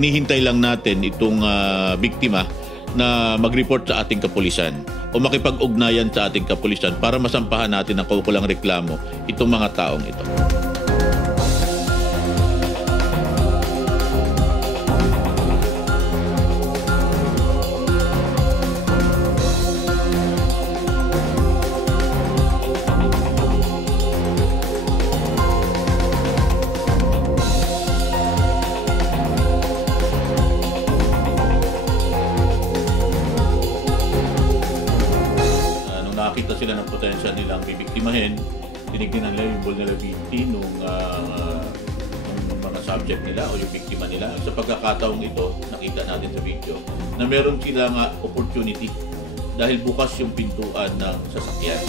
hinihintay lang natin itong biktima na mag-report sa ating kapulisan o makipag-ugnayan sa ating kapulisan para masampahan natin ng kaukulang reklamo itong mga taong ito. Nakita sila ng potential nilang bibiktimahin, tinignan nila yung vulnerability nung mga subject nila o yung biktima nila. Sa pagkakataong ito, nakita natin sa video, na meron silang opportunity dahil bukas yung pintuan ng sasakyan.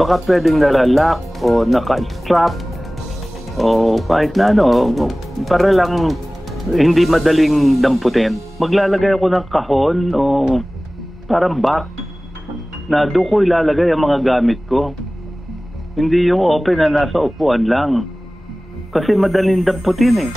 Baka pwedeng nalalak o naka-strap o kahit na ano, para lang hindi madaling damputin. Maglalagay ako ng kahon o parang box na doon ko ilalagay ang mga gamit ko. Hindi yung open na nasa upuan lang. Kasi madaling damputin eh.